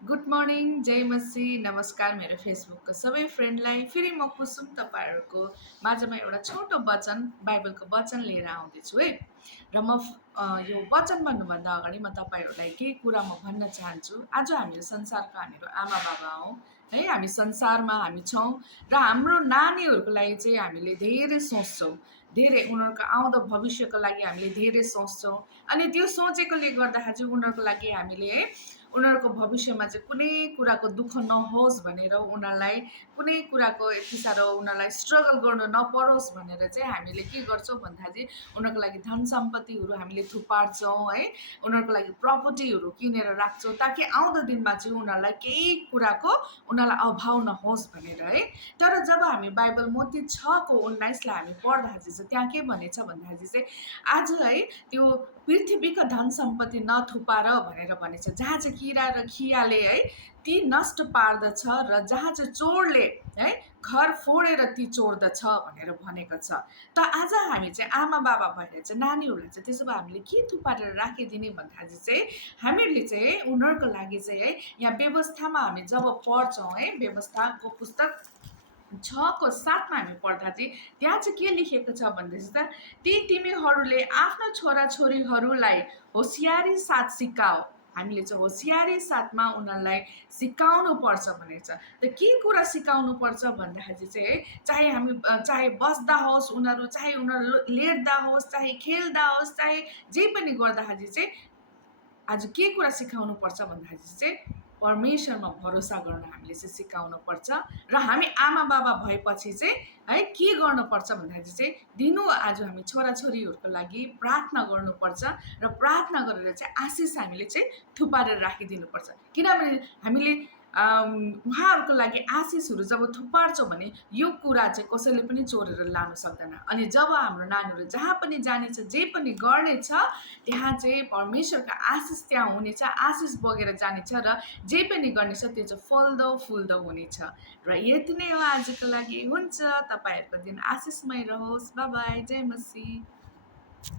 Good morning, जय मसी, नमस्कार मेरो फेसबुकको सबै फ्रेन्डलाई। फेरि म कुसुम तपाईँहरूको माझमा एउटा छोटो वचन, बाइबलको वचन लिएर आउँदैछु है। र यो वचन भन्नुभन्दा अगाडि म तपाईँहरूलाई केही कुरा म भन्न चाहन्छु। आज हामीहरू संसारका हामीहरू आमा बाबा हौँ है। हामी संसारमा हामी छौँ र हाम्रो नानीहरूको लागि चाहिँ हामीले धेरै सोच्छौँ, धेरै उनीहरूको आउँदो भविष्यको लागि हामीले धेरै सोच्छौँ। अनि त्यो सोचेकोले गर्दाखेरि चाहिँ उनीहरूको लागि हामीले है उनीहरूको भविष्यमा चाहिँ कुनै कुराको दुःख नहोस् भनेर, उनीहरूलाई कुनै कुराको यति साह्रो उनीहरूलाई स्ट्रगल गर्नु नपरोस् भनेर चाहिँ हामीले के गर्छौँ भन्दाखेरि उनीहरूको लागि धन सम्पत्तिहरू हामीले थुपार्छौँ है। उनीहरूको लागि प्रपर्टीहरू किनेर राख्छौँ ताकि आउँदो दिनमा चाहिँ उनीहरूलाई केही कुराको उनीहरूलाई अभाव नहोस् भनेर है। तर जब हामी बाइबल मत्ती 6:19 हामी पढ्दाखेरि चाहिँ त्यहाँ के भनेछ भन्दाखेरि चाहिँ आज है त्यो पृथ्वीका धन सम्पत्ति नथुपार भनेर भनेछ, जहाँ चाहिँ किरा र खियाले है ती नष्ट पार्दछ र जहाँ चाहिँ चोरले है घर फोडेर ती चोर्दछ भनेर भनेको छ। त आज हामी चाहिँ आमा बाबा भएर चाहिँ नानीहरूलाई चाहिँ त्यसो भए हामीले के थुपारेर राखिदिने भन्दाखेरि चाहिँ हामीहरूले चाहिँ उनीहरूको लागि चाहिँ है यहाँ व्यवस्थामा हामी जब पढ्छौँ है, व्यवस्थाको पुस्तक 6:7 हामी पढ्दा चाहिँ त्यहाँ चाहिँ के लेखेको छ भन्दैछ त, तिमीहरूले आफ्नो छोराछोरीहरूलाई होसियारी साथ सिकाऊ। हामीले चाहिँ होसियारी साथमा उनीहरूलाई सिकाउनु पर्छ भनेको छ। त के कुरा सिकाउनु पर्छ भन्दाखेरि चाहिँ है, चाहे बस्दा होस् उनीहरू, चाहे उनीहरू लेट्दा होस्, चाहे खेल्दा होस्, चाहे जे पनि गर्दाखेरि चाहिँ आज के कुरा सिकाउनु पर्छ भन्दाखेरि चाहिँ परमेश्वरमा भरोसा गर्न हामीले चाहिँ सिकाउनु पर्छ। र हामी आमा बाबा भएपछि चाहिँ है के गर्नुपर्छ भन्दाखेरि चाहिँ आज हामी छोराछोरीहरूको लागि प्रार्थना गर्नुपर्छ र प्रार्थना गरेर चाहिँ आशिष हामीले चाहिँ थुपारेर राखिदिनुपर्छ। किनभने हामीले उहाँहरूको लागि आशिषहरू जब थुपार्छौँ भने यो कुरा चाहिँ कसैले पनि चोरेर लानु सक्दैन। अनि जब हाम्रो नानीहरू जहाँ पनि जानेछ, जे पनि गर्नेछ, त्यहाँ चाहिँ परमेश्वरका आशिष त्यहाँ हुनेछ, आशिष बगेर जानेछ र जे पनि गर्नेछ त्यो चाहिँ फल्दो फुल्दो हुनेछ। र यति नै हो आजको लागि। हुन्छ, तपाईँहरूको दिन आशिषमय रहोस्। बाई बाई, जय मसी।